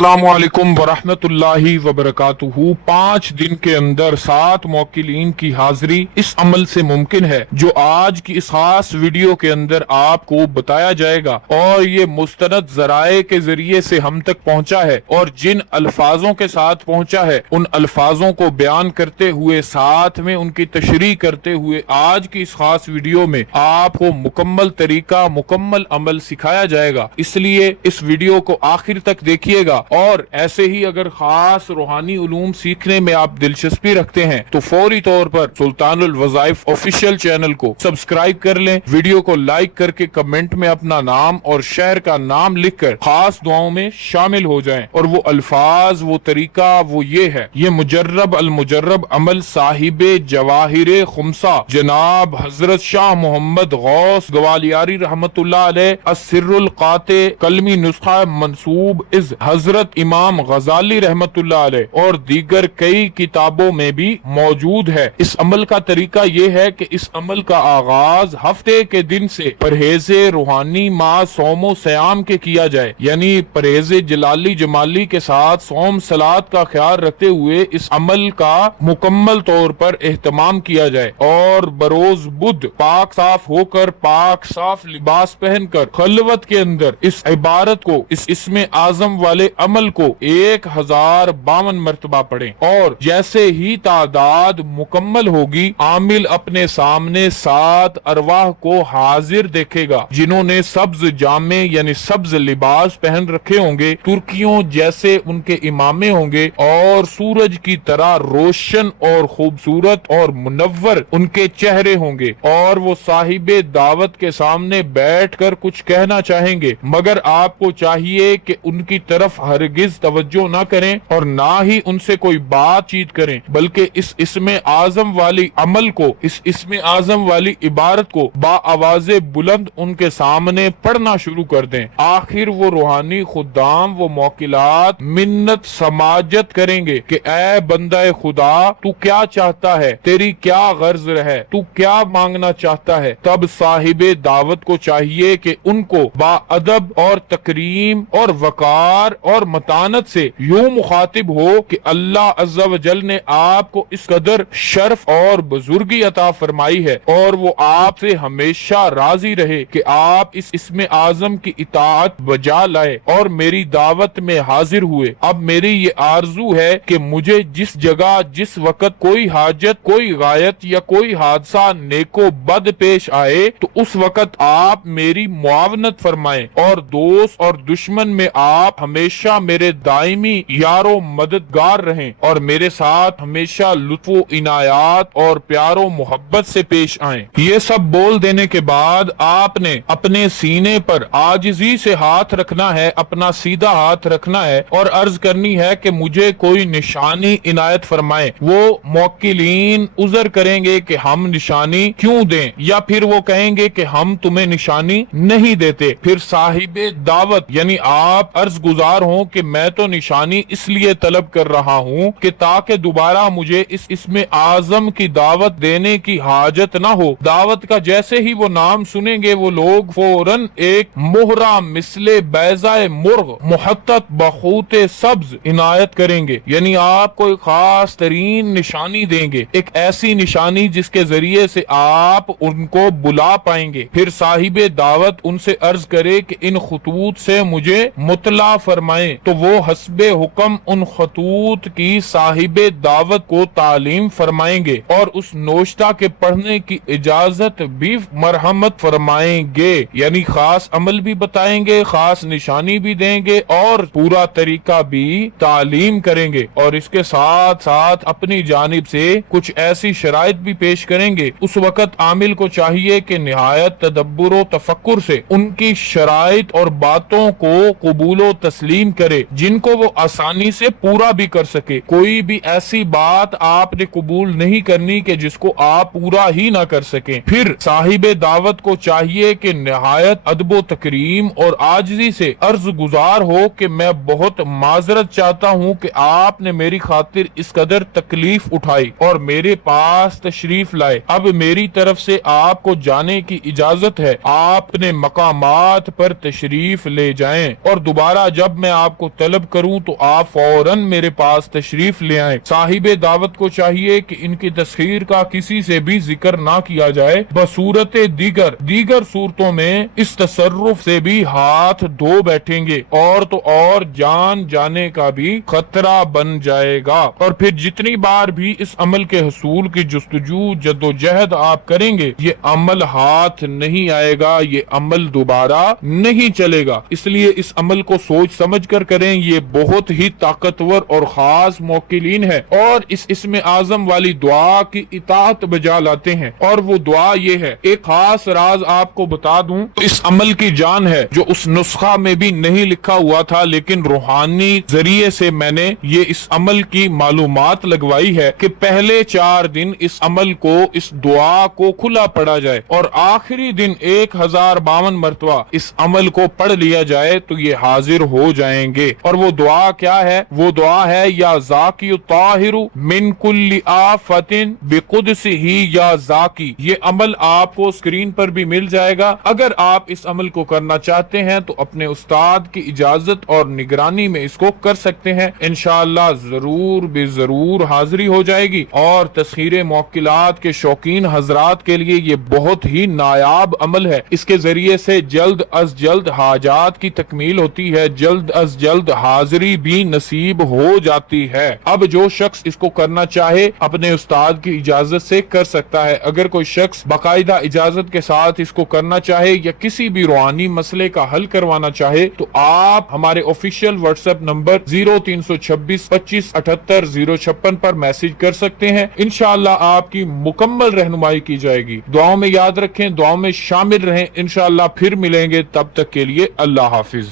अस्सलामु अलैकुम वरहमत उल्लाहि वबरकातुहू। 5 दिन के अंदर 7 मौकिलीन की हाजिरी इस अमल से मुमकिन है जो आज की इस खास वीडियो के अंदर आपको बताया जाएगा, और ये मुस्तनद जराए के जरिए से हम तक पहुंचा है, और जिन अल्फाजों के साथ पहुंचा है उन अल्फाजों को बयान करते हुए साथ में उनकी तशरीह करते हुए आज की इस खास वीडियो में आपको मुकम्मल तरीका मुकम्मल अमल सिखाया जाएगा। इसलिए इस वीडियो को आखिर तक देखिएगा, और ऐसे ही अगर खास रूहानी उलूम सीखने में आप दिलचस्पी रखते हैं तो फौरी तौर पर सुल्तानुल वज़ाइफ ऑफिशियल चैनल को सब्सक्राइब कर लें। वीडियो को लाइक करके कमेंट में अपना नाम और शहर का नाम लिखकर खास दुआओं में शामिल हो जाएं। और वो अल्फाज वो तरीका वो ये है, ये मुजर्रब अल मुजर्रब अमल साहिबे जवाहिर खुमसा जनाब हजरत शाह मोहम्मद गौस गवालियारी रहमतुल्लाह अलैह अस्सिर्रुल काते कलमी नुस्खा मंसूब इस हजरत इमाम गजाली रहमतुल्लाह अलैह और दीगर कई किताबों में भी मौजूद है। इस अमल का तरीका ये है कि इस अमल का आगाज हफ्ते के दिन से परहेजे रूहानी माँ सोमो सयाम के किया जाए, यानी परहेजे जलाली जमाली के साथ सोम सलात का ख्याल रखते हुए इस अमल का मुकम्मल तौर पर एहतमाम किया जाए, और बरोज बुध पाक साफ होकर पाक साफ लिबास पहनकर खलवत के अंदर इस इबारत को इस इसमें आजम वाले अमल को 1052 मरतबा पढ़ें। और जैसे ही तादाद मुकम्मल होगी आमिल अपने सामने 7 अरवाह को हाजिर देखेगा जिन्होंने सब्ज जामे यानी सब्ज लिबास पहन रखे होंगे, तुर्कियों जैसे उनके इमामे होंगे, और सूरज की तरह रोशन और खूबसूरत और मुनव्वर उनके चेहरे होंगे, और वो साहिबे दावत के सामने बैठकर कुछ कहना चाहेंगे, मगर आपको चाहिए कि उनकी तरफ हरगिज तवज्जो न करें और ना ही उनसे कोई बातचीत करें, बल्कि इस इसमें आजम वाली अमल को इस इसमें आजम वाली इबारत को बाआवाज़े बुलंद उनके सामने पढ़ना शुरू कर दें। आखिर वो रूहानी खुदाम वो मौकिलात मिन्नत समाजत करेंगे कि ऐ बंदा खुदा तू क्या चाहता है, तेरी क्या गर्ज है, तू क्या मांगना चाहता है। तब साहिबे दावत को चाहिए कि उनको बाअदब और तकरीम और वकार और मतानत से यूं मुखातिब हो कि अल्लाह अज़्ज़ा व जल ने आपको इस कदर शर्फ और बुजुर्गी अता फरमाई है, और वो आपसे हमेशा राजी रहे कि आप इस इसमें आजम की इताअत बजा लाए और मेरी दावत में हाजिर हुए। अब मेरी ये आरजू है कि मुझे जिस जगह जिस वक्त कोई हाजत कोई गायत या कोई हादसा नेको बद पेश आए तो उस वक्त आप मेरी मुआवनत फरमाएं, और दोस्त और दुश्मन में आप हमेशा मेरे दायमी यारो मददगार रहें, और मेरे साथ हमेशा लुत्फो इनायात और प्यारो मोहब्बत से पेश आएं। ये सब बोल देने के बाद आपने अपने सीने पर आजिजी से हाथ रखना है, अपना सीधा हाथ रखना है, और अर्ज करनी है कि मुझे कोई निशानी इनायत फरमाए। वो मौकिलीन उज़र करेंगे कि हम निशानी क्यों दें, या फिर वो कहेंगे कि हम तुम्हें निशानी नहीं देते। फिर साहिबे दावत यानी आप अर्ज गुजार हो कि मैं तो निशानी इसलिए तलब कर रहा हूँ कि ताकि दोबारा मुझे इस इसमें आजम की दावत देने की हाजत ना हो। दावत का जैसे ही वो नाम सुनेंगे वो लोग फौरन एक मोहरा मिसले बैजाए मुर्ग मुहत्तत बखूते सब्ज इनायत करेंगे, यानी आपको एक खास तरीन निशानी देंगे, एक ऐसी निशानी जिसके जरिए से आप उनको बुला पाएंगे। फिर साहिबे दावत उनसे अर्ज करे कि इन खतूत से मुझे मुतला फरमाएं, तो वो हस्बे हुक्म उन खतूत की साहिबे दावत को तालीम फरमाएंगे और उस नोश्ता के पढ़ने की इजाजत भी मरहमत फरमाएंगे, यानी खास अमल भी बताएंगे, खास निशानी भी देंगे और पूरा तरीका भी तालीम करेंगे, और इसके साथ साथ अपनी जानिब से कुछ ऐसी शराइत भी पेश करेंगे। उस वक्त आमिल को चाहिए कि निहायत तदब्बुर व तफक्कुर से उनकी शराइत और बातों को कबूलो तस्लीम करे जिनको वो आसानी से पूरा भी कर सके। कोई भी ऐसी बात आपने कबूल नहीं करनी कि जिसको आप पूरा ही ना कर सके। फिर साहिबे दावत को चाहिए कि निहायत अदबो तकरीम और आजिज़ी से अर्ज गुजार हो कि मैं बहुत माजरत चाहता हूँ कि आपने मेरी खातिर इस कदर तकलीफ उठाई और मेरे पास तशरीफ लाए। अब मेरी तरफ से आपको जाने की इजाजत है, आपने मकामात पर तशरीफ ले जाएं, और दोबारा जब मैं आप आपको तलब करूं तो आप फौरन मेरे पास तशरीफ ले आए। साहिब दावत को चाहिए कि इनकी तस्खीर का किसी से भी जिक्र ना किया जाए, बसूरत दीगर सूरतों में इस तसर्रुफ से भी हाथ धो बैठेंगे और तो और जान जाने का भी खतरा बन जाएगा। और फिर जितनी बार भी इस अमल के हसूल की जुस्तजू जद्दोजहद आप करेंगे, ये अमल हाथ नहीं आएगा, ये अमल दोबारा नहीं चलेगा। इसलिए इस अमल को सोच समझ कर करें। ये बहुत ही ताकतवर और खास मोकिलीन है और इसमें आजम वाली दुआ की इताअत बजा लाते हैं। और वो दुआ ये है, एक खास राज आपको बता दूं तो इस अमल की जान है जो उस नुस्खा में भी नहीं लिखा हुआ था, लेकिन रूहानी जरिए से मैंने ये इस अमल की मालूमात लगवाई है कि पहले 4 दिन इस अमल को, इस दुआ को खुला पढ़ा जाए और आखिरी दिन 1052 मरतबा इस अमल को पढ़ लिया जाए तो ये हाजिर हो जाएंगे। और वो दुआ क्या है? वो दुआ है, या जाकी ताहिरु मिन कुल्ली आफतिन बिकुदसिही या जाकी। ये अमल आपको स्क्रीन पर भी मिल जाएगा। अगर आप इस अमल को करना चाहते हैं तो अपने उस्ताद की इजाजत और निगरानी में इसको कर सकते हैं। इंशाअल्लाह जरूर बेजरूर हाजिरी हो जाएगी। और तस्खीर मुवक्किलात के शौकीन हजरात के लिए ये बहुत ही नायाब अमल है। इसके जरिए से जल्द अज जल्द हाजात की तकमील होती है, जल्द अज जल्द हाजिरी भी नसीब हो जाती है। अब जो शख्स इसको करना चाहे अपने उस्ताद की इजाजत से कर सकता है। अगर कोई शख्स बाकायदा इजाजत के साथ इसको करना चाहे या किसी भी रूहानी मसले का हल करवाना चाहे तो आप हमारे ऑफिशियल व्हाट्सएप नंबर 0326 25 78 056 पर मैसेज कर सकते हैं। इंशाअल्लाह आपकी मुकम्मल रहनुमाई की जाएगी। दुआओं में याद रखें, दुआओं में शामिल रहें। इंशाअल्लाह फिर मिलेंगे, तब तक के लिए अल्लाह हाफिज।